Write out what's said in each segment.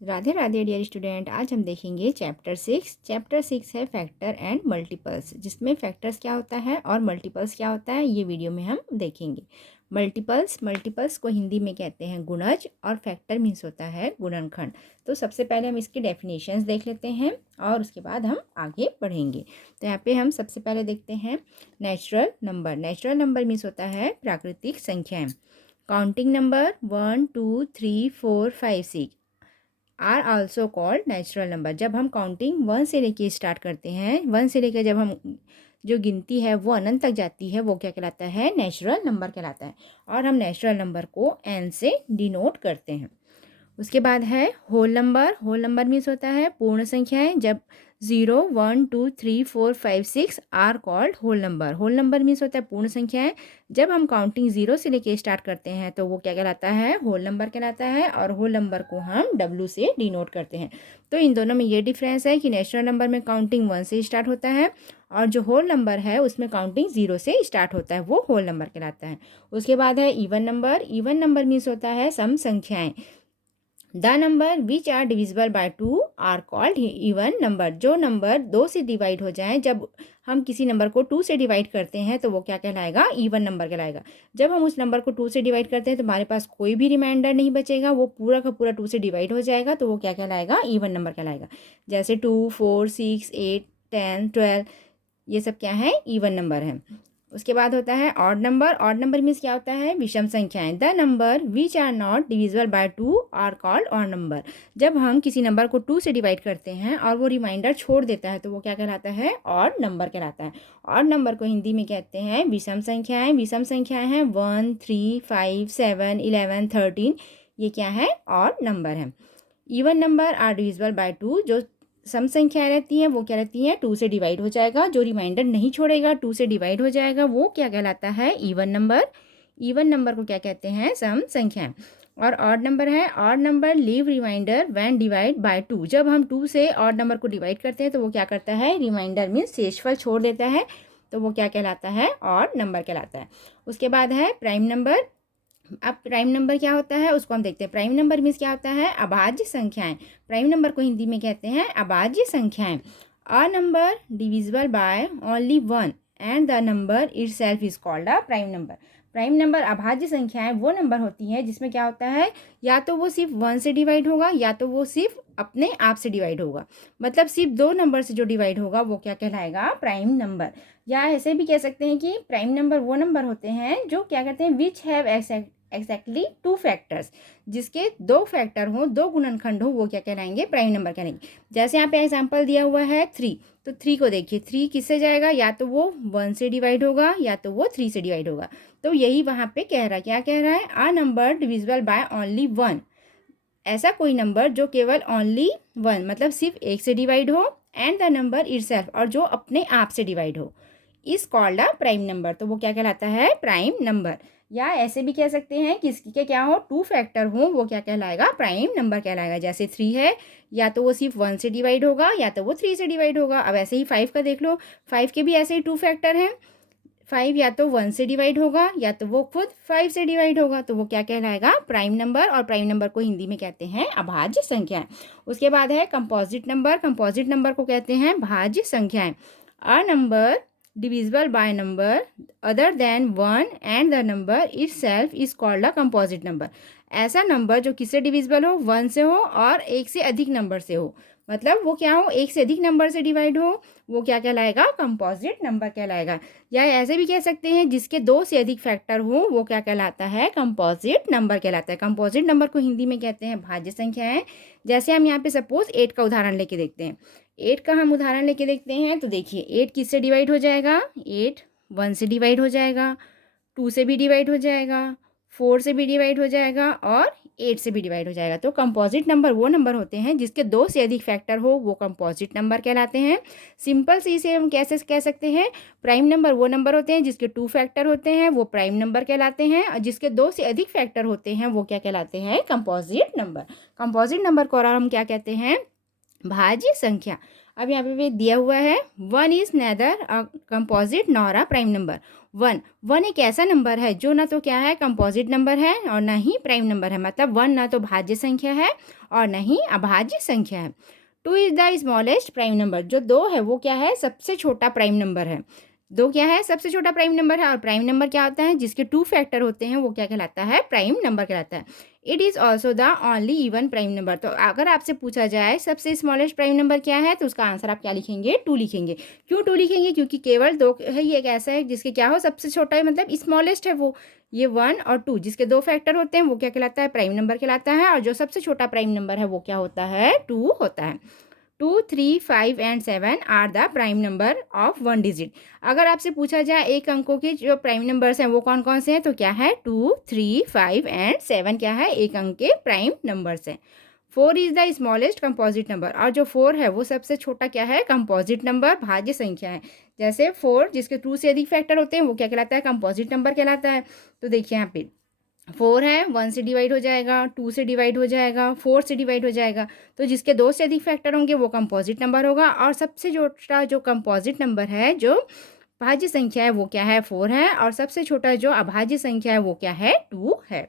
Radhe Radhe dear student. आज हम देखेंगे चैप्टर 6 है फैक्टर एंड मल्टीपल्स, जिसमें फैक्टर्स क्या होता है और मल्टीपल्स क्या होता है ये वीडियो में हम देखेंगे। मल्टीपल्स को हिंदी में कहते हैं गुणज और फैक्टर मीन्स होता है गुणनखंड। तो सबसे पहले हम इसकी डेफिनेशंस देख लेते हैं और उसके बाद हम आगे बढ़ेंगे। तो यहाँ पे हम सबसे पहले देखते हैं नेचुरल नंबर मीन्स होता है प्राकृतिक संख्याएं। Counting number 1 2 3 4 5 6 are also called natural number. जब हम काउंटिंग 1 से लेके स्टार्ट करते हैं, 1 से लेकर जब हम जो गिनती है वो अनंत तक जाती है, वो क्या कहलाता है? नेचुरल नंबर कहलाता है। और हम नेचुरल नंबर को एन से डिनोट करते हैं। उसके बाद है होल नंबर मीन्स होता है पूर्ण संख्याएं। जब 0 1 2 3 4 5 6 are called whole number means होता है पूर्ण संख्याएं। जब हम काउंटिंग 0 से लेके स्टार्ट करते हैं तो वो क्या कहलाता है? होल नंबर कहलाता है। और होल नंबर को हम डब्ल्यू से डिनोट करते हैं। तो इन दोनों में ये डिफरेंस है कि नेचुरल नंबर में काउंटिंग 1 से स्टार्ट होता है और जो होल नंबर है उसमें काउंटिंग 0 से स्टार्ट होता है, वो होल नंबर कहलाता है। उसके बाद है इवन नंबर मीन्स होता है सम संख्याएं। The number which are divisible by 2 are called even number. जो नंबर 2 से डिवाइड हो जाएं, जब हम किसी नंबर को 2 से डिवाइड करते हैं तो वो क्या कहलाएगा? इवन नंबर कहलाएगा। जब हम उस नंबर को 2 से डिवाइड करते हैं तो हमारे पास कोई भी रिमाइंडर नहीं बचेगा, वो पूरा का पूरा 2 से डिवाइड हो जाएगा, तो वो क्या कहलाएगा? इवन नंबर कहलाएगा। जैसे 2 4 6 8 10 12 ये सब क्या है? इवन नंबर है। उसके बाद होता है ऑड नंबर मीन्स क्या होता है? विषम संख्याएं। The number which are not divisible by 2 are called odd number. जब हम किसी नंबर को 2 से डिवाइड करते हैं और वो रिमाइंडर छोड़ देता है तो वो क्या कहलाता है? ऑड नंबर कहलाता है। ऑड नंबर को हिंदी में कहते हैं विषम संख्याएं हैं 1 3 5 7 11 13। ये क्या है? ऑड नंबर है। Even number are divisible by 2। जो सम संख्याएं रहती हैं वो क्या रहती हैं? 2 से डिवाइड हो जाएगा। जो रिमाइंडर नहीं छोड़ेगा, 2 से डिवाइड हो जाएगा, वो क्या कहलाता है? इवन नंबर को क्या कहते हैं? सम संख्याएं। और ऑड नंबर है odd number leave remainder when divide by 2। जब हम 2 से ऑड नंबर को डिवाइड करते हैं तो वो क्या करता है? रिमाइंडर मीन्स शेषफल छोड़ देता है, तो वो क्या कहलाता है? ऑड नंबर कहलाता है। उसके बाद है प्राइम नंबर। अब प्राइम नंबर क्या होता है उसको हम देखते हैं। प्राइम नंबर मीन्स क्या होता है? अभाज्य संख्याएं। प्राइम नंबर को हिंदी में कहते हैं अभाज्य संख्याएं। A number divisible by only 1 and the number itself is called a prime number. Prime number अभाज्य संख्याएं वो नंबर होती हैं जिसमें क्या होता है? या तो वो सिर्फ 1 से डिवाइड होगा या तो वो सिर्फ अपने आप से डिवाइड होगा। मतलब सिर्फ 2 नंबर से जो डिवाइड होगा वो क्या कहलाएगा? Prime number. या ऐसे भी कह सकते हैं कि प्राइम नंबर वो नंबर होते हैं जो क्या कहते हैं? Which have exactly 2 factors. जिसके 2 फैक्टर हों, 2 गुणनखंड हो, वो क्या कहलाएंगे? प्राइम नंबर कहलाएंगे। जैसे यहाँ पे एग्जांपल दिया हुआ है 3, तो 3 को देखिए, 3 किससे जाएगा? या तो वो 1 से डिवाइड होगा या तो वो 3 से डिवाइड होगा। तो यही वहाँ पे कह रहा है, क्या कह रहा है? आ नंबर डिविजिबल बाय ओनली 1। ऐसा कोई नंबर जो केवल ओनली 1 मतलब सिर्फ 1 से डिवाइड हो, एंड द नंबर इटसेल्फ और जो अपने आप से डिवाइड हो, is called a prime number. तो वो क्या कहलाता है? Prime number. या ऐसे भी कह सकते हैं कि इसके क्या हो? 2 फैक्टर हो, वो क्या कहलाएगा? प्राइम नंबर कहलाएगा। जैसे 3 है, या तो वो सिर्फ 1 से डिवाइड होगा या तो वो 3 से डिवाइड होगा। अब ऐसे ही 5 का देख लो, 5 के भी ऐसे ही 2 फैक्टर हैं। 5 या तो 1 से डिवाइड होगा या तो वो खुद 5 से डिवाइड होगा, तो वो क्या कहलाएगा? Prime number. और प्राइम नंबर को हिंदी में कहते हैं अभाज्य संख्याएं। उसके बाद है कंपोजिट नंबर को कहते हैं भाज्य संख्याएं। A number divisible by number other than 1 and the number itself is called a composite number। ऐसा नंबर जो किससे डिविजिबल हो? 1 से हो और एक से अधिक नंबर से हो। मतलब वो क्या हो? एक से अधिक नंबर से डिवाइड हो, वो क्या कहलाएगा? कंपोजिट नंबर कहलाएगा। या ऐसे भी कह सकते हैं जिसके 2 से अधिक फैक्टर हो, वो क्या कहलाता है? कंपोजिट नंबर कहलाता है। कंपोजिट नंबर को हिंदी में कहते हैं भाज्य संख्याएं। जैसे हम यहाँ पे सपोज 8 का उदाहरण लेके देखते हैं। 8 का हम उदाहरण लेके देखते हैं, तो देखिए 8 किससे डिवाइड हो जाएगा? 8 1 से डिवाइड हो जाएगा, 2 से भी डिवाइड हो जाएगा, 4 से भी डिवाइड हो जाएगा और 8 से भी डिवाइड हो जाएगा। तो कंपोजिट नंबर वो नंबर होते हैं जिसके 2 से अधिक फैक्टर हो, वो कंपोजिट नंबर कहलाते हैं। सिंपल से इसे हम कैसे कह सकते हैं? प्राइम नंबर वो नंबर होते हैं जिसके 2 फैक्टर होते हैं, वो प्राइम नंबर कहलाते हैं। और जिसके 2 से अधिक फैक्टर होते हैं वो क्या कहलाते हैं? Composite number. कंपोजिट नंबर को और हम क्या कहते हैं? भाज्य संख्या। अब यहाँ पे दिया हुआ है 1 is neither a composite nor a prime number. 1 एक ऐसा नंबर है जो ना तो क्या है कंपोजिट नंबर है और ना ही प्राइम नंबर है, मतलब 1 ना तो भाज्य संख्या है और ना ही अभाज्य संख्या है। 2 is the smallest prime number, जो 2 है वो क्या है सबसे छोटा प्राइम नंबर है। 2 क्या है सबसे छोटा प्राइम नंबर है, और प्राइम नंबर क्या होता है जिसके 2 फैक्टर होते हैं वो क्या कहलाता है प्राइम नंबर कहलाता है। It is also the only even prime number. तो अगर आपसे पूछा जाए सबसे स्मॉलेस्ट प्राइम नंबर क्या है तो उसका आंसर आप क्या लिखेंगे 2 लिखेंगे। क्यों 2 लिखेंगे? क्योंकि केवल 2 है ही एक ऐसा है जिसके क्या हो सबसे छोटा है, मतलब स्मॉलेस्ट है वो। ये 1 और 2 जिसके 2 फैक्टर होते हैं वो क्या कहलाता है प्राइम नंबर कहलाता है, और जो सबसे छोटा प्राइम नंबर है वो क्या होता है 2 होता है। 2, 3, 5 and 7 are the prime number of 1 digit. अगर आपसे पूछा जाए एक अंकों के जो प्राइम नंबर्स हैं वो कौन कौन से हैं तो क्या है 2, 3, 5 एंड 7 क्या है एक अंक के प्राइम नंबर्स हैं। 4 is the smallest composite number, और जो 4 है वो सबसे छोटा क्या है कंपोजिट नंबर भाज्य संख्या है। जैसे 4 जिसके 2 से अधिक फैक्टर होते हैं वो क्या कहलाता है कंपोजिट नंबर कहलाता है। तो देखिए यहाँ पे 4 है 1 से डिवाइड हो जाएगा, 2 से डिवाइड हो जाएगा, 4 से डिवाइड हो जाएगा। तो जिसके 2 से अधिक फैक्टर होंगे वो कंपोजिट नंबर होगा, और सबसे छोटा जो कंपोजिट नंबर है जो भाज्य संख्या है वो क्या है 4 है, और सबसे छोटा जो अभाज्य संख्या है वो क्या है 2 है।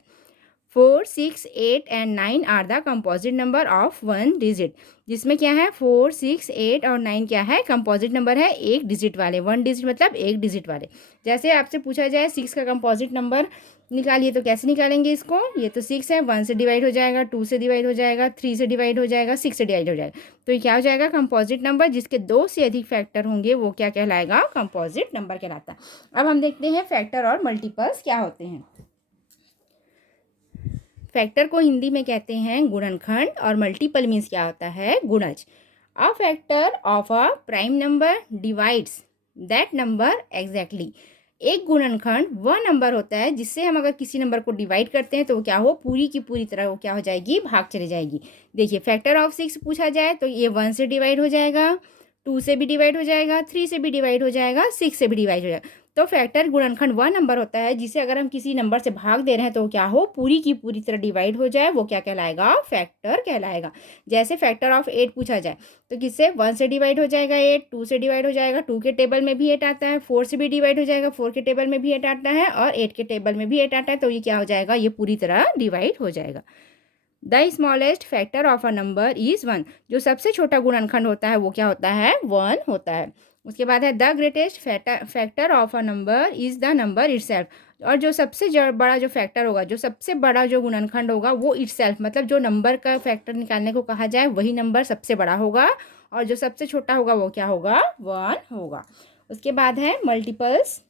4, 6, 8 and 9 are the composite number of 1 digit. जिसमें क्या है 4, 6, 8 और 9 क्या है कंपोजिट नंबर है एक डिजिट वाले। 1 डिजिट मतलब एक डिजिट वाले। जैसे आपसे पूछा जाए 6 का कंपोजिट नंबर निकालिए तो कैसे निकालेंगे इसको? ये तो 6 है, 1 से डिवाइड हो जाएगा, 2 से डिवाइड हो जाएगा, 3 से डिवाइड हो जाएगा, 6 से डिवाइड हो जाएगा। तो ये क्या हो जाएगा कंपोजिट नंबर जिसके 2 से अधिक फैक्टर होंगे वो क्या कहलाएगा कंपोजिट नंबर कहलाता है। अब हम देखते हैं फैक्टर और मल्टीपल्स क्या होते हैं। फैक्टर को हिंदी में कहते हैं गुणनखंड, और मल्टीपल मीन्स क्या होता है गुणज। अ factor of a prime number divides that number exactly. एक गुणनखंड वह नंबर होता है जिससे हम अगर किसी नंबर को डिवाइड करते हैं तो वो क्या हो पूरी की पूरी तरह वो क्या हो जाएगी भाग चली जाएगी। देखिए फैक्टर ऑफ 6 पूछा जाए तो ये 1 से डिवाइड हो जाएगा, 2 से भी डिवाइड हो जाएगा, 3 से भी डिवाइड हो जाएगा, 6 से भी डिवाइड हो जाएगा। तो फैक्टर गुणनखंड वह नंबर होता है जिसे अगर हम किसी नंबर से भाग दे रहे हैं तो क्या हो पूरी की पूरी तरह डिवाइड हो जाए, वो क्या कहलाएगा फैक्टर कहलाएगा। जैसे फैक्टर ऑफ 8 पूछा जाए तो किससे 1 से डिवाइड हो जाएगा 8, 2 से डिवाइड हो जाएगा, 2 के टेबल में भी 8 आता है, 4 से भी डिवाइड हो जाएगा, 4 के टेबल में भी 8 आता है, और 8 के टेबल में भी 8 आता है। तो ये क्या हो जाएगा ये पूरी तरह डिवाइड हो जाएगा। The smallest factor of a number is 1। जो सबसे छोटा गुणनखंड होता है वो क्या होता है 1 होता है। उसके बाद है the greatest factor of a number is the number itself. और जो सबसे बड़ा जो फैक्टर होगा, जो सबसे बड़ा जो गुणनखंड होगा वो इटसेल्फ, मतलब जो नंबर का फैक्टर निकालने को कहा जाए वही नंबर सबसे बड़ा होगा, और जो सबसे छोटा होगा वो क्या होगा 1 होगा। उसके बाद है मल्टीपल्स।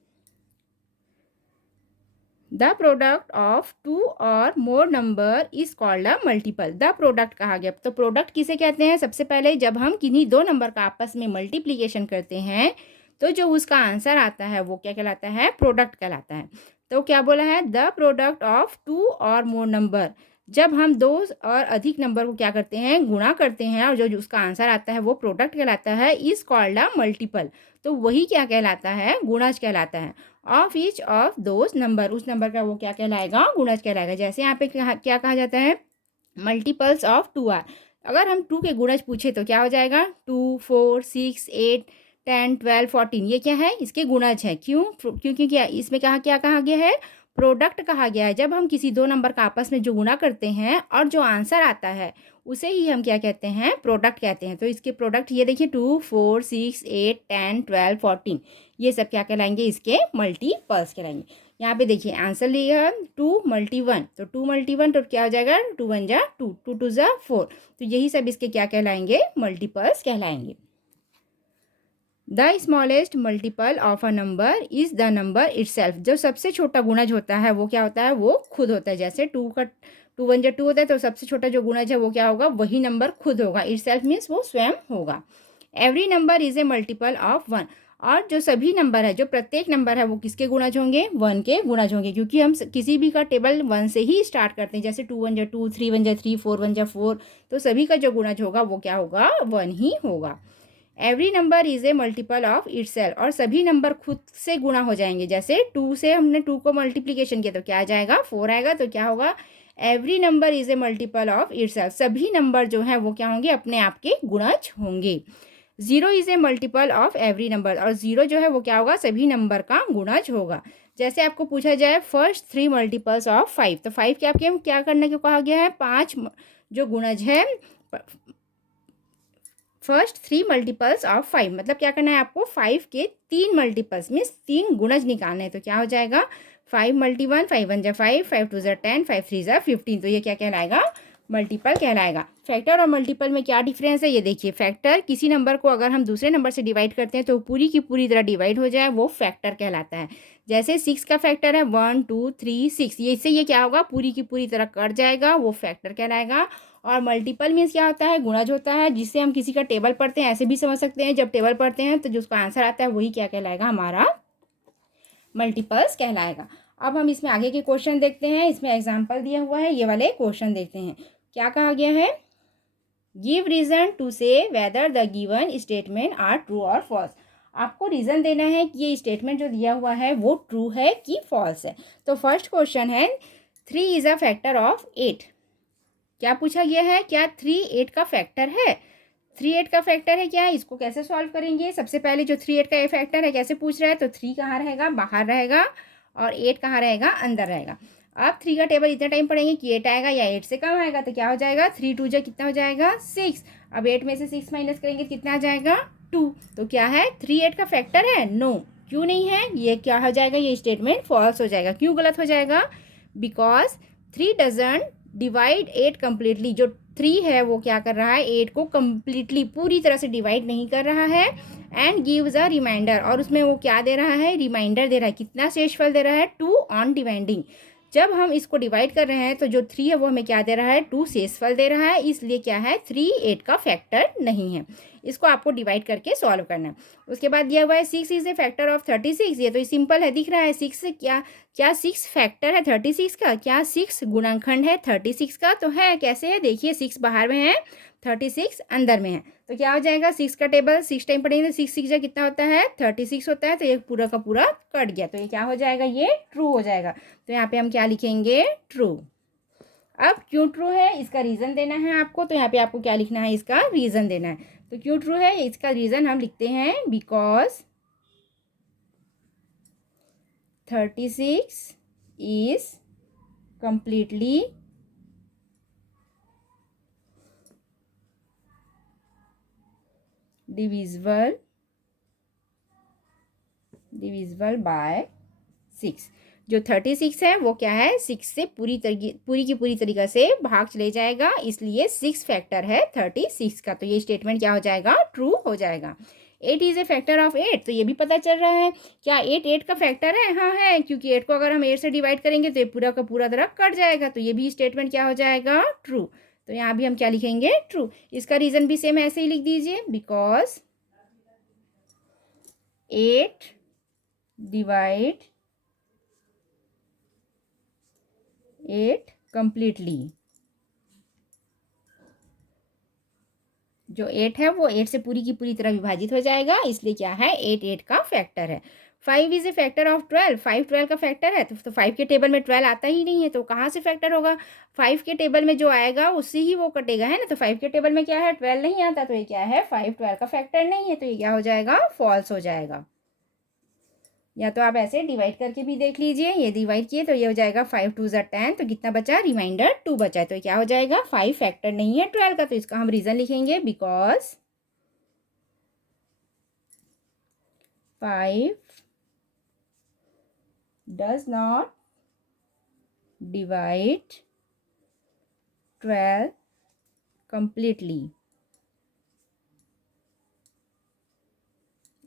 द प्रोडक्ट ऑफ 2 और मोर number is called a multiple. The product कहा गया, तो प्रोडक्ट किसे कहते हैं? सबसे पहले जब हम किन्हीं दो नंबर का आपस में मल्टीप्लिकेशन करते हैं तो जो उसका आंसर आता है वो क्या कहलाता है प्रोडक्ट कहलाता है। तो क्या बोला है द प्रोडक्ट ऑफ 2 और मोर नंबर। जब हम दो और अधिक नंबर को क्या करते हैं गुणा करते हैं और जो उसका आंसर आता है वो प्रोडक्ट कहलाता है, इज कॉल्ड अ मल्टीपल। तो वही क्या कहलाता है गुणज कहलाता है। Of each of those number, उस नंबर का वो क्या कहलाएगा गुणज कहलाएगा। जैसे यहाँ पे क्या कहा जाता है मल्टीपल्स ऑफ 2 आर। अगर हम 2 के गुणज पूछे तो क्या हो जाएगा 2, 4, 6, 8, 10, 12, 14। ये क्या है इसके गुणज है। क्यों? क्योंकि क्या इसमें क्या कहा गया है प्रोडक्ट कहा गया है। जब हम किसी दो नंबर का आपस में जो गुणा करते हैं और जो आंसर आता है उसे ही हम क्या कहते हैं प्रोडक्ट कहते हैं। तो इसके प्रोडक्ट ये देखिए 2, 4, 6, 8, 10, 12, 14 ये सब क्या कहलाएंगे इसके मल्टीपल्स कहलाएंगे। यहाँ पे देखिए आंसर लिया 2 × 1, तो 2 × 1 तो क्या हो जाएगा 2 × 1 = 2, 2 × 2 = 4। तो यही सब इसके क्या कहलाएंगे मल्टीपल्स कहलाएंगे। The smallest multiple of a number is the number itself. जो सबसे छोटा गुणज होता है वो क्या होता है वो खुद होता है। जैसे 2 × 1 = 2 होता है, तो सबसे छोटा जो गुणज है वो क्या होगा वही नंबर खुद होगा। इटसेल्फ मीन्स वो स्वयं होगा। Every number is a multiple of 1। और जो सभी नंबर है, जो प्रत्येक नंबर है वो किसके गुणज होंगे 1 के गुणज होंगे, क्योंकि हम किसी भी का टेबल 1 से ही स्टार्ट करते हैं। जैसे 2 × 1 = 2, 3 × 1 = 3, 4 × 1 = 4। तो सभी का जो गुणज होगा वो क्या होगा 1 ही होगा। Every number is a multiple of itself. और सभी नंबर खुद से गुणा हो जाएंगे। जैसे 2 से हमने 2 को मल्टीप्लिकेशन किया तो क्या आ जाएगा 4 आएगा। तो क्या होगा every number is a multiple of itself. सभी नंबर जो हैं वो क्या होंगे अपने आप के गुणज होंगे। Zero is a multiple of every number, और ज़ीरो जो है वो क्या होगा, सभी नंबर का गुणज होगा। जैसे आपको पूछा जाए फर्स्ट 3 मल्टीपल्स ऑफ 5, तो 5 के आपके क्या करने को कहा गया है, 5 जो गुणज है फर्स्ट 3 मल्टीपल्स ऑफ 5, मतलब क्या करना है आपको, 5 के 3 मल्टीपल्स मीन्स 3 गुणज निकालने हैं। तो क्या हो जाएगा, 5 मल्टी 1, 5 1 जा 5, 5 2 जा 10, 5 3 जा 15। तो ये क्या कहलाएगा, मल्टीपल कहलाएगा। फैक्टर और मल्टीपल में क्या डिफरेंस है ये देखिए, फैक्टर किसी नंबर को अगर हम दूसरे नंबर से डिवाइड करते हैं तो पूरी की पूरी तरह डिवाइड हो जाए वो फैक्टर कहलाता है। जैसे 6 का फैक्टर है 1 2 3 6, ये इससे ये क्या होगा, पूरी की पूरी तरह कट जाएगा, वो फैक्टर कहलाएगा। और मल्टीपल मीन्स क्या होता है, गुणज होता है, जिससे हम किसी का टेबल पढ़ते हैं, ऐसे भी समझ सकते हैं, जब टेबल पढ़ते हैं तो जो उसका आंसर आता है वही क्या कहलाएगा, हमारा मल्टीपल्स कहलाएगा। अब हम इसमें आगे के क्वेश्चन देखते हैं, इसमें एग्जाम्पल दिया हुआ है, ये वाले क्वेश्चन देखते हैं। क्या कहा गया है, give reason to say whether the given statement are true और फॉल्स। आपको रीजन देना है कि ये स्टेटमेंट जो दिया हुआ है वो ट्रू है कि फॉल्स है। तो फर्स्ट क्वेश्चन है 3 इज अ फैक्टर ऑफ 8। क्या पूछा गया है, क्या 3 8 का फैक्टर है, 3 8 का फैक्टर है क्या, इसको कैसे सॉल्व करेंगे। सबसे पहले जो 3 8 का फैक्टर है कैसे पूछ रहा है, तो 3 कहाँ रहेगा, बाहर रहेगा, और 8 कहाँ रहेगा, अंदर रहेगा। आप 3 का टेबल इतना टाइम पढ़ेंगे कि 8 आएगा या 8 से कम आएगा, तो क्या हो जाएगा, 3 2 जा कितना हो जाएगा 6। अब 8 में से 6 माइनस करेंगे कितना आ जाएगा 2। तो क्या है 3 8 का फैक्टर है, नो। क्यों नहीं है, ये क्या हो जाएगा, ये स्टेटमेंट फॉल्स हो जाएगा। क्यों गलत हो जाएगा, बिकॉज 3 डजंट डिवाइड 8 कम्प्लीटली। जो 3 है वो क्या कर रहा है, 8 को कम्प्लीटली पूरी तरह से डिवाइड नहीं कर रहा है। एंड गिव्स अ रिमाइंडर, और उसमें वो क्या दे रहा है, रिमाइंडर दे रहा है। कितना शेषफल दे रहा है, 2 ऑन डिवाइडिंग। जब हम इसको डिवाइड कर रहे हैं तो जो 3 है वो हमें क्या दे रहा है, 2 शेषफल दे रहा है, इसलिए क्या है 3 8 का फैक्टर नहीं है। इसको आपको डिवाइड करके सॉल्व करना है। उसके बाद दिया हुआ है 6 इज ए फैक्टर ऑफ 36। ये तो सिंपल है, दिख रहा है 6 क्या, क्या 6 फैक्टर है 36 का, क्या 6 गुणनखंड है 36 का, तो है। कैसे है देखिए, 6 बाहर में है, 36 अंदर में है। तो क्या हो जाएगा, 6 का टेबल 6 टाइम पढ़ेंगे तो 6 6 कितना होता है 36 होता है। तो ये पूरा का पूरा कट गया, तो ये क्या हो जाएगा, ये ट्रू हो जाएगा। तो यहाँ पे हम क्या लिखेंगे, ट्रू। अब क्यों ट्रू है इसका रीज़न देना है आपको, तो यहाँ पे आपको क्या लिखना है, इसका रीज़न देना है। तो क्यों ट्रू है इसका रीज़न हम लिखते हैं, because 36 is completely divisible by 6। जो 36 है वो क्या है, 6 से पूरी की पूरी तरीक़ा से भाग चले जाएगा, इसलिए 6 फैक्टर है 36 का। तो ये स्टेटमेंट क्या हो जाएगा, ट्रू हो जाएगा। 8 इज़ ए फैक्टर ऑफ 8, तो ये भी पता चल रहा है, क्या 8 8 का फैक्टर है, हाँ है, क्योंकि 8 को अगर हम 8 से डिवाइड करेंगे तो ये पूरा का पूरा तरह कट जाएगा। तो ये भी स्टेटमेंट क्या हो जाएगा, ट्रू। तो यहाँ भी हम क्या लिखेंगे, ट्रू। इसका रीज़न भी सेम ऐसे ही लिख दीजिए, बिकॉज 8 डिवाइड 8 कंप्लीटली। जो 8 है वो 8 से पूरी की पूरी तरह विभाजित हो जाएगा, इसलिए क्या है 8 8 का फैक्टर है। 5 इज ए फैक्टर ऑफ 12, 5 12 का फैक्टर है, तो 5 के टेबल में 12 आता ही नहीं है, तो कहाँ से फैक्टर होगा, 5 के टेबल में जो आएगा उससे ही वो कटेगा, है ना। तो 5 के टेबल में क्या है 12 नहीं आता, तो ये क्या है 5 12 का फैक्टर नहीं है, तो ये क्या हो जाएगा, फॉल्स हो जाएगा। या तो आप ऐसे डिवाइड करके भी देख लीजिए, ये डिवाइड किए तो ये हो जाएगा 5 2 ज़ा 10, तो कितना बचा, रिमाइंडर 2 बचा। तो क्या हो जाएगा, 5 फैक्टर नहीं है 12 का, तो इसका हम रीज़न लिखेंगे, because 5 does not divide 12 completely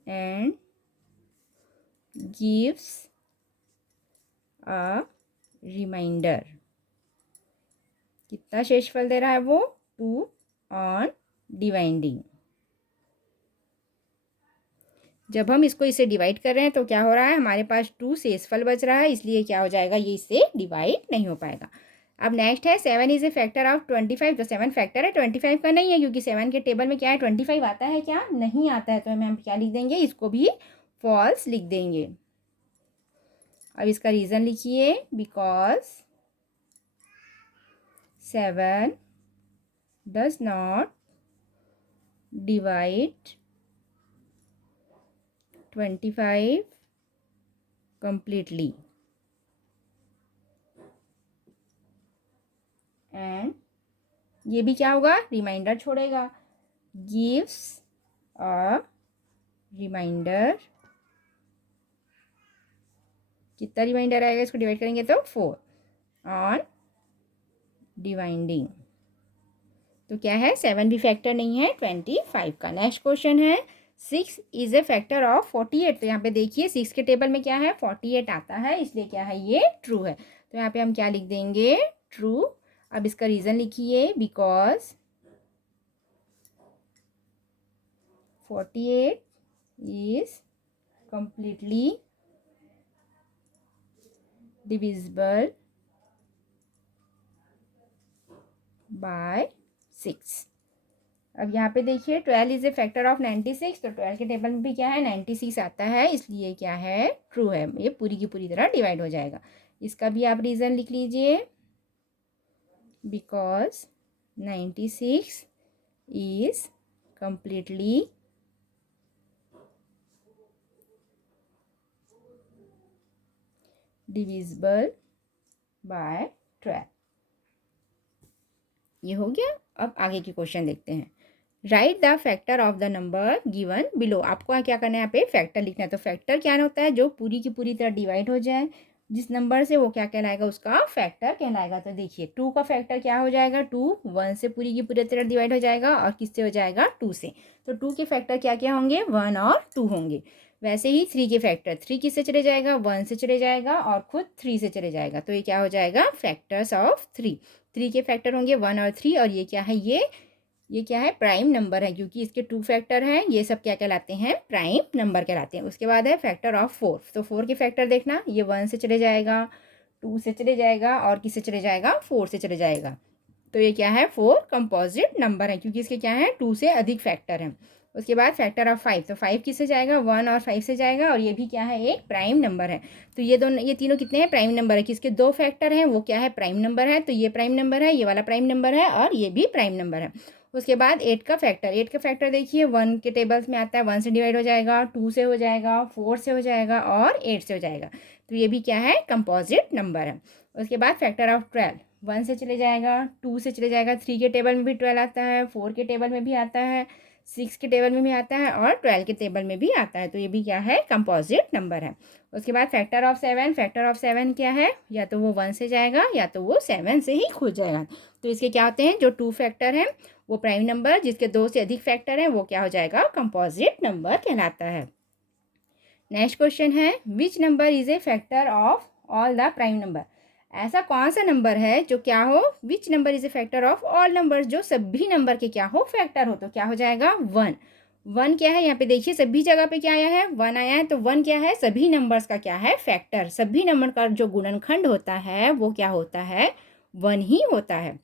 and gives a remainder. कितना शेषफल दे रहा है वो, 2 ऑन डिवाइडिंग। जब हम इसको इसे डिवाइड कर रहे हैं तो क्या हो रहा है, हमारे पास 2 शेषफल बच रहा है, इसलिए क्या हो जाएगा, ये इससे डिवाइड नहीं हो पाएगा। अब नेक्स्ट है 7 इज ए फैक्टर ऑफ 25, तो 7 फैक्टर है 25 का नहीं है, क्योंकि 7 के टेबल में क्या है 25 आता है क्या, नहीं आता है, तो हम क्या लिख देंगे, इसको भी फॉल्स लिख देंगे। अब इसका रीज़न लिखिए, because 7 does not divide 25 completely and ये भी क्या होगा, रिमाइंडर छोड़ेगा, गिव्स अ रिमाइंडर, कितना रिमाइंडर आएगा, इसको डिवाइड करेंगे तो 4 ऑन डिवाइडिंग। तो क्या है, 7 भी फैक्टर नहीं है 25 का। नेक्स्ट क्वेश्चन है 6 इज ए फैक्टर ऑफ 48। तो यहाँ पे देखिए 6 के टेबल में क्या है, 48 आता है, इसलिए क्या है, ये ट्रू है। तो यहाँ पे हम क्या लिख देंगे, ट्रू। अब इसका रीज़न लिखिए, because 48 is completely divisible by 6। अब यहाँ पे देखिए 12 इज ए फैक्टर ऑफ 96। तो 12 के टेबल में भी क्या है, 96 आता है, इसलिए क्या है, ट्रू है, ये पूरी की पूरी तरह डिवाइड हो जाएगा। इसका भी आप रीज़न लिख लीजिए, because 96 is completely divisible by 12। ये हो गया। अब आगे की क्वेश्चन देखते हैं। Right the factor of the number given below. आपको क्या करना है, यहाँ पे फैक्टर लिखना है। तो फैक्टर क्या होता है, जो पूरी की पूरी तरह डिवाइड हो जाए जिस नंबर से, वो क्या कहलाएगा, उसका फैक्टर कहलाएगा। तो देखिए 2 का फैक्टर क्या हो जाएगा, 2 1 से पूरी की पूरी तरह डिवाइड हो जाएगा, और किससे हो जाएगा, 2 से। तो 2 के फैक्टर क्या क्या होंगे, 1 और 2 होंगे। वैसे ही 3 के फैक्टर, 3 किससे चले जाएगा, 1 से चले जाएगा, और खुद 3 से चले जाएगा। तो ये क्या हो जाएगा, फैक्टर्स ऑफ 3। 3 के फैक्टर होंगे 1 और 3, और ये क्या है, ये क्या है, प्राइम नंबर है, क्योंकि इसके 2 फैक्टर हैं। ये सब क्या कहलाते हैं, प्राइम नंबर कहलाते हैं। उसके बाद है फैक्टर ऑफ 4। तो 4 के फैक्टर देखना, ये 1 से चले जाएगा, 2 से चले जाएगा, और किससे चले जाएगा, 4 से चले जाएगा। तो ये क्या है, 4 कंपोजिट नंबर है, क्योंकि इसके क्या है, 2 से अधिक फैक्टर हैं। उसके बाद फैक्टर ऑफ 5। तो 5 किससे जाएगा, 1 और 5 से जाएगा, और ये भी क्या है, एक प्राइम नंबर है। तो ये दोनों, ये तीनों कितने हैं, प्राइम नंबर है। किसके 2 फैक्टर हैं, वो क्या है, प्राइम नंबर है। तो ये प्राइम नंबर है, ये वाला प्राइम नंबर है, और ये भी प्राइम नंबर है। उसके बाद 8 का फैक्टर। 8 का फैक्टर देखिए 1 के टेबल्स में आता है, 1 से डिवाइड हो जाएगा, 2 से हो जाएगा, 4 से हो जाएगा, और 8 से हो जाएगा। तो ये भी क्या है, कंपोजिट नंबर है। उसके बाद फैक्टर ऑफ 12। 1 से चले जाएगा, 2 से चले जाएगा, 3 के टेबल में भी 12 आता है, 4 के टेबल में भी आता है, 6 के टेबल में भी आता है, और 12 के टेबल में भी आता है। तो ये भी क्या है, कंपोजिट नंबर है। उसके बाद फैक्टर ऑफ 7। फैक्टर ऑफ 7 क्या है, या तो वो 1 से जाएगा, या तो वो 7 से ही खुल जाएगा। तो इसके क्या होते हैं, जो 2 फैक्टर हैं वो प्राइम नंबर, जिसके 2 से अधिक फैक्टर हैं वो क्या हो जाएगा, कंपोजिट नंबर कहलाता है। नेक्स्ट क्वेश्चन है, which number is a factor of all the prime number. ऐसा कौन सा नंबर है जो क्या हो, which number is a factor of all number, जो सभी नंबर के क्या हो, फैक्टर हो। तो क्या हो जाएगा, 1। 1 क्या है, यहाँ पे देखिए सभी जगह पे क्या आया है, 1 आया है। तो 1 क्या है, सभी नंबर्स का क्या है, फैक्टर। सभी नंबर का जो गुणनखंड होता है वो क्या होता है, 1 ही होता है।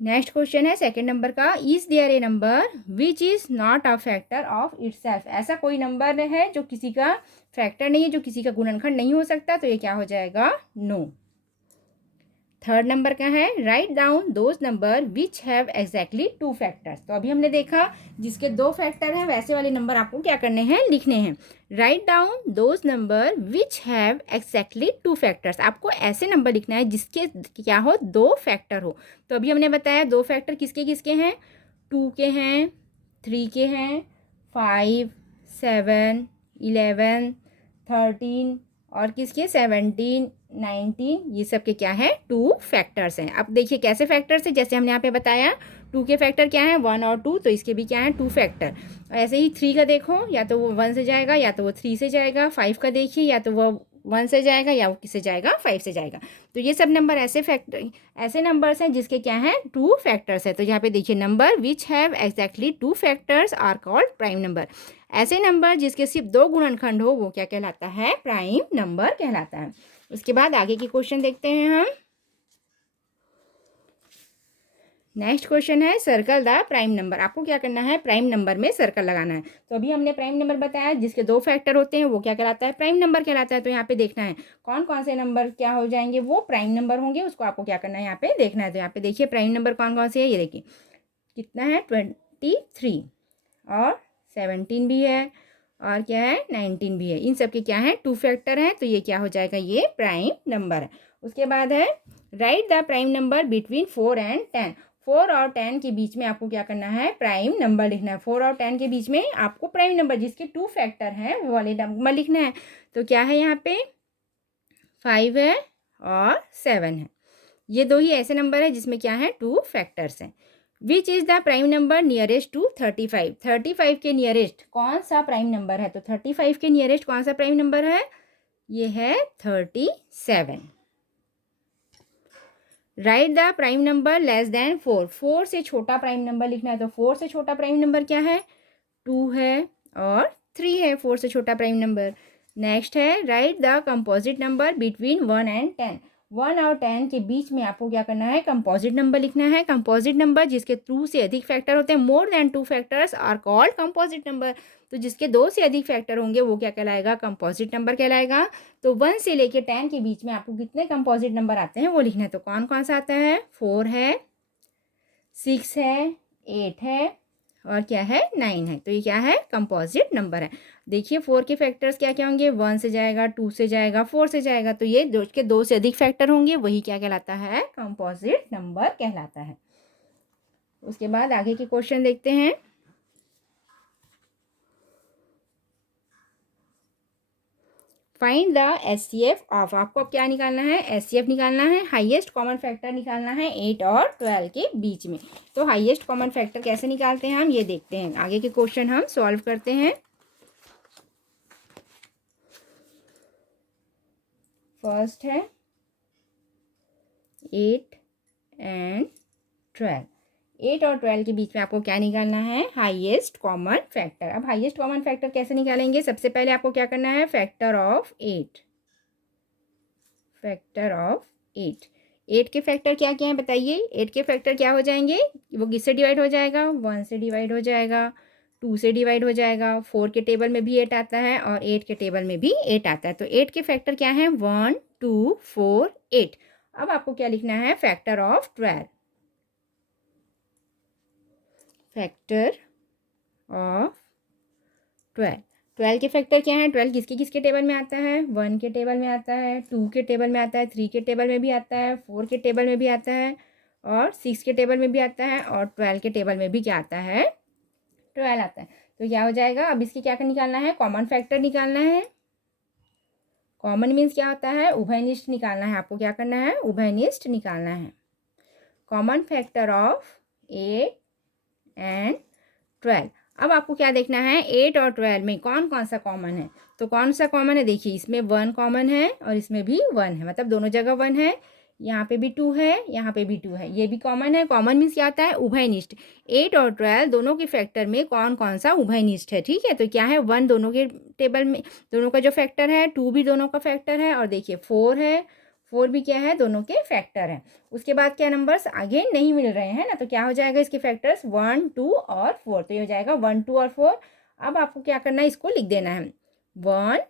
नेक्स्ट क्वेश्चन है सेकंड नंबर का, is there a number which is not a factor of itself. ऐसा कोई नंबर है जो किसी का फैक्टर नहीं है, जो किसी का गुणनखंड नहीं हो सकता। तो ये क्या हो जाएगा, नो। थर्ड नंबर का है, write down those number which have exactly 2 factors. तो अभी हमने देखा जिसके 2 फैक्टर हैं वैसे वाले नंबर आपको क्या करने हैं, लिखने हैं। Write down those number which have exactly 2 factors. आपको ऐसे नंबर लिखना है जिसके क्या हो, 2 फैक्टर हो। तो अभी हमने बताया 2 फैक्टर किसके किसके हैं, 2 के हैं, 3 के हैं, 5 7 11 13, और किसके 17 19, ये सब के क्या है, 2 फैक्टर्स हैं। अब देखिए कैसे फैक्टर्स है, जैसे हमने यहाँ पे बताया 2 के फैक्टर क्या है, 1 और 2। तो इसके भी क्या है, 2 फैक्टर। ऐसे ही 3 का देखो, या तो वो 1 से जाएगा, या तो वो 3 से जाएगा। 5 का देखिए, या तो वो 1 से जाएगा, या वो किससे जाएगा, 5 से जाएगा। तो ये सब नंबर ऐसे नंबर्स हैं जिसके क्या है, 2 फैक्टर्स है। तो यहाँ पे देखिए number which have exactly 2 factors are called prime number. ऐसे नंबर जिसके सिर्फ 2 गुणनखंड हो वो क्या कहलाता है, प्राइम नंबर कहलाता है। उसके बाद आगे की क्वेश्चन देखते हैं हम। नेक्स्ट क्वेश्चन है, सर्कल द प्राइम नंबर। आपको क्या करना है, प्राइम नंबर में सर्कल लगाना है। तो अभी हमने प्राइम नंबर बताया जिसके 2 फैक्टर होते हैं वो क्या कहलाता है, प्राइम नंबर कहलाता है। तो यहाँ पे देखना है कौन कौन से नंबर क्या हो जाएंगे, वो प्राइम नंबर होंगे। उसको आपको क्या करना है, यहाँ पे देखना है। तो यहाँ पे देखिए प्राइम नंबर कौन कौन से है, ये देखिए कितना है, 23 और 17 भी है, और क्या है 19 भी है। इन सब के क्या है 2 फैक्टर हैं, तो ये क्या हो जाएगा, ये प्राइम नंबर है। उसके बाद है right the prime number between 4 and 10। 4 और 10 के बीच में आपको क्या करना है, प्राइम नंबर लिखना है। 4 और 10 के बीच में आपको प्राइम नंबर जिसके 2 फैक्टर हैं वो वाले नंबर लिखना है। तो क्या है यहाँ पे 5 है और 7 है। ये दो ही ऐसे नंबर है जिसमें क्या है 2 फैक्टर्स हैं। Which is the prime number nearest to 35। 35 के नियरेस्ट कौन सा प्राइम नंबर है, तो 35 के नियरेस्ट कौन सा प्राइम नंबर है, ये है 37। Right the prime number less than 4। 4 से छोटा प्राइम नंबर लिखना है, तो 4 से छोटा प्राइम नंबर क्या है 2 है और 3 है 4 से छोटा प्राइम नंबर। नेक्स्ट है right the composite number between 1 and 10। 1 और 10 के बीच में आपको क्या करना है, कंपोजिट नंबर लिखना है। कंपोजिट नंबर जिसके 2 से अधिक फैक्टर होते हैं, more than 2 factors are called composite number. तो जिसके 2 से अधिक फैक्टर होंगे वो क्या कहलाएगा, कंपोजिट नंबर कहलाएगा। तो 1 से लेके 10 के बीच में आपको कितने कंपोजिट नंबर आते हैं वो लिखना है। तो कौन कौन सा आता है, 4 है, 6 है, 8 है और क्या है 9 है। तो ये क्या है, कंपोजिट नंबर है। देखिए 4 के फैक्टर्स क्या क्या होंगे, 1 से जाएगा, 2 से जाएगा, 4 से जाएगा। तो ये जो के 2 से अधिक फैक्टर होंगे वही क्या कहलाता है, कंपोजिट नंबर कहलाता है। उसके बाद आगे के क्वेश्चन देखते हैं। Find the HCF of. आपको अब क्या निकालना है, एचसीएफ निकालना है, हाईएस्ट कॉमन फैक्टर निकालना है 8 और 12 के बीच में। तो हाईएस्ट कॉमन फैक्टर कैसे निकालते हैं हम ये देखते हैं। आगे के क्वेश्चन हम सॉल्व करते हैं। फर्स्ट है 8 एंड 12। 8 और 12 के बीच में आपको क्या निकालना है, हाईएस्ट कॉमन फैक्टर। अब हाईएस्ट कॉमन फैक्टर कैसे निकालेंगे, सबसे पहले आपको क्या करना है, फैक्टर ऑफ 8। Factor of 8। 8 के फैक्टर क्या क्या हैं बताइए। 8 के फैक्टर क्या हो जाएंगे, वो किससे डिवाइड हो जाएगा, 1 से डिवाइड हो जाएगा, 2 से डिवाइड हो जाएगा, 4 के टेबल में भी 8 आता है और 8 के टेबल में भी 8 आता है। तो 8 के फैक्टर क्या हैं, 1 2 4 8। अब आपको क्या लिखना है, फैक्टर ऑफ 12। Factor of 12। 12 के फैक्टर क्या है, 12 किसके किसके टेबल में आता है, 1 के टेबल में आता है, 2 के टेबल में आता है, 3 के टेबल में भी आता है, 4 के टेबल में भी आता है और 6 के टेबल में भी आता है और 12 के टेबल में भी क्या आता है, 12 आता है। तो क्या हो जाएगा, अब इसकी क्या निकालना है, कॉमन फैक्टर निकालना है। कॉमन मीन्स क्या होता है, उभयनिष्ठ निकालना है। आपको क्या करना है, उभयनिष्ठ निकालना है। Common factor of 8 and 12। अब आपको क्या देखना है, 8 और 12 में कौन कौन सा कॉमन है। तो कौन सा कॉमन है, देखिए इसमें 1 कॉमन है और इसमें भी 1 है, मतलब दोनों जगह 1 है। यहाँ पे भी 2 है, यहाँ पे भी 2 है, ये भी कॉमन है। कॉमन मीन्स क्या आता है, उभयनिष्ठ। 8 और 12 दोनों के फैक्टर में कौन कौन सा उभयनिष्ठ है, ठीक है। तो क्या है, 1 दोनों के टेबल में, दोनों का जो फैक्टर है, 2 भी दोनों का फैक्टर है और देखिए 4 है, 4 भी क्या है, दोनों के फैक्टर हैं। उसके बाद क्या नंबर्स आगे नहीं मिल रहे हैं ना, तो क्या हो जाएगा इसके फैक्टर्स 1 2 और 4। तो ये हो जाएगा 1 2 और 4। अब आपको क्या करना है, इसको लिख देना है 1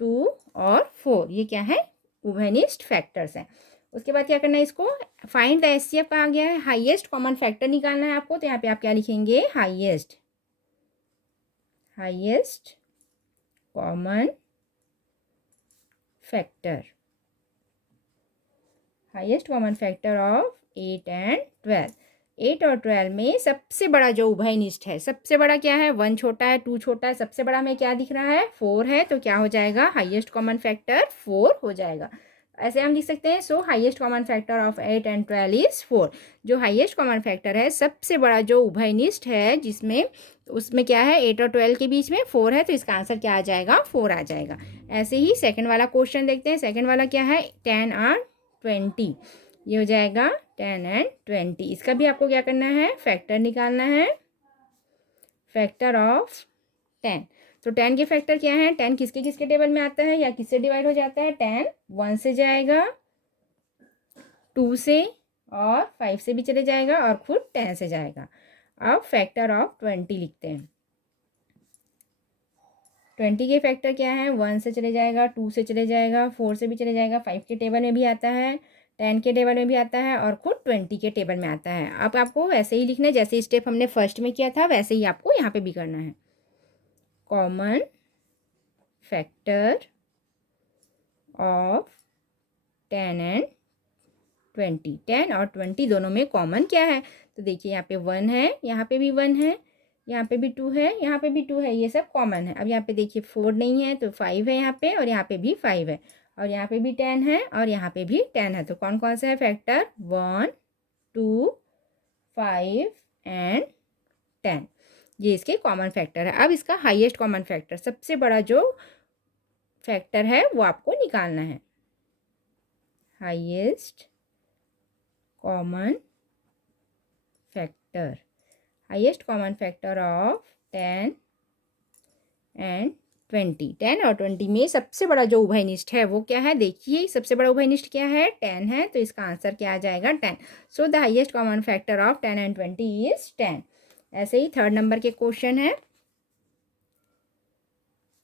2 और 4, ये क्या है, उभयनिष्ठ फैक्टर्स हैं। उसके बाद क्या करना है, इसको फाइंड द एचसीएफ कहा गया है, हाईएस्ट कॉमन फैक्टर निकालना है आपको। तो यहाँ पे आप क्या लिखेंगे, highest common factor. Highest common factor of 8 and 12। 8 और 12 में सबसे बड़ा जो उभयनिष्ठ है, सबसे बड़ा क्या है, 1 छोटा है, 2 छोटा है, सबसे बड़ा में क्या दिख रहा है, 4 है। तो क्या हो जाएगा, हाईएस्ट कॉमन फैक्टर 4 हो जाएगा। ऐसे हम लिख सकते हैं, सो highest common factor of 8 and 12 is 4। जो हाईएस्ट कॉमन फैक्टर है, सबसे बड़ा जो उभयनिष्ठ है, जिसमें उसमें क्या है, 8 और 12 के बीच में 4 है, तो इसका आंसर क्या आ जाएगा, 4 आ जाएगा। ऐसे ही सेकंड वाला क्वेश्चन देखते हैं। सेकंड वाला क्या है, 10 और 20। ये हो जाएगा 10 एंड 20। इसका भी आपको क्या करना है, फैक्टर निकालना है। Factor of 10। तो 10 के फैक्टर क्या है, 10 किसके किसके टेबल में आता है या किससे डिवाइड हो जाता है, 10 1 से जाएगा, 2 से और 5 से भी चले जाएगा और खुद 10 से जाएगा। अब फैक्टर ऑफ 20 लिखते हैं। 20 के फैक्टर क्या है, 1 से चले जाएगा, 2 से चले जाएगा, 4 से भी चले जाएगा, 5 के टेबल में भी आता है, 10 के टेबल में भी आता है और खुद 20 के टेबल में आता है। अब आपको वैसे ही लिखना है, जैसे स्टेप हमने फर्स्ट में किया था वैसे ही आपको यहाँ पे भी करना है। Common factor of 10 and 20। 10 और 20 दोनों में कॉमन क्या है? तो देखिए यहाँ पे 1 है, यहाँ पे भी 1 है, यहाँ पे भी 2 है, यहाँ पे भी 2 है, ये सब कॉमन है। अब यहाँ पे देखिए 4 नहीं है तो 5 है यहाँ पे, और यहाँ पे भी 5 है, और यहाँ पे भी 10 है, और यहाँ पे भी 10 है। तो कौन कौन सा है फैक्टर? 1, 2, 5 एंड 10। ये इसके कॉमन फैक्टर है। अब इसका हाईएस्ट कॉमन फैक्टर, सबसे बड़ा जो फैक्टर है वो आपको निकालना है। Highest common factor, highest common factor of 10 and 20। 10 और 20 में सबसे बड़ा जो उभयनिष्ठ है वो क्या है? देखिए सबसे बड़ा उभयनिष्ठ क्या है? 10 है, तो इसका आंसर क्या आ जाएगा? 10। So the highest common factor of 10 and 20 is 10। ऐसे ही थर्ड नंबर के क्वेश्चन है।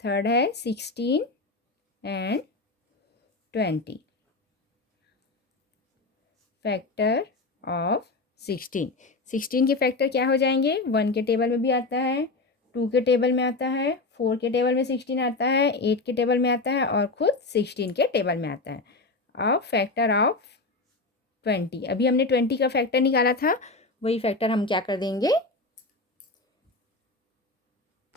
थर्ड है 16 एंड 20। Factor of 16। 16 के फैक्टर क्या हो जाएंगे? 1 के टेबल में भी आता है, 2 के टेबल में आता है, 4 के टेबल में 16 आता है, 8 के टेबल में आता है, और खुद 16 के टेबल में आता है। अब फैक्टर ऑफ 20, अभी हमने 20 का फैक्टर निकाला था, वही फैक्टर हम क्या कर देंगे?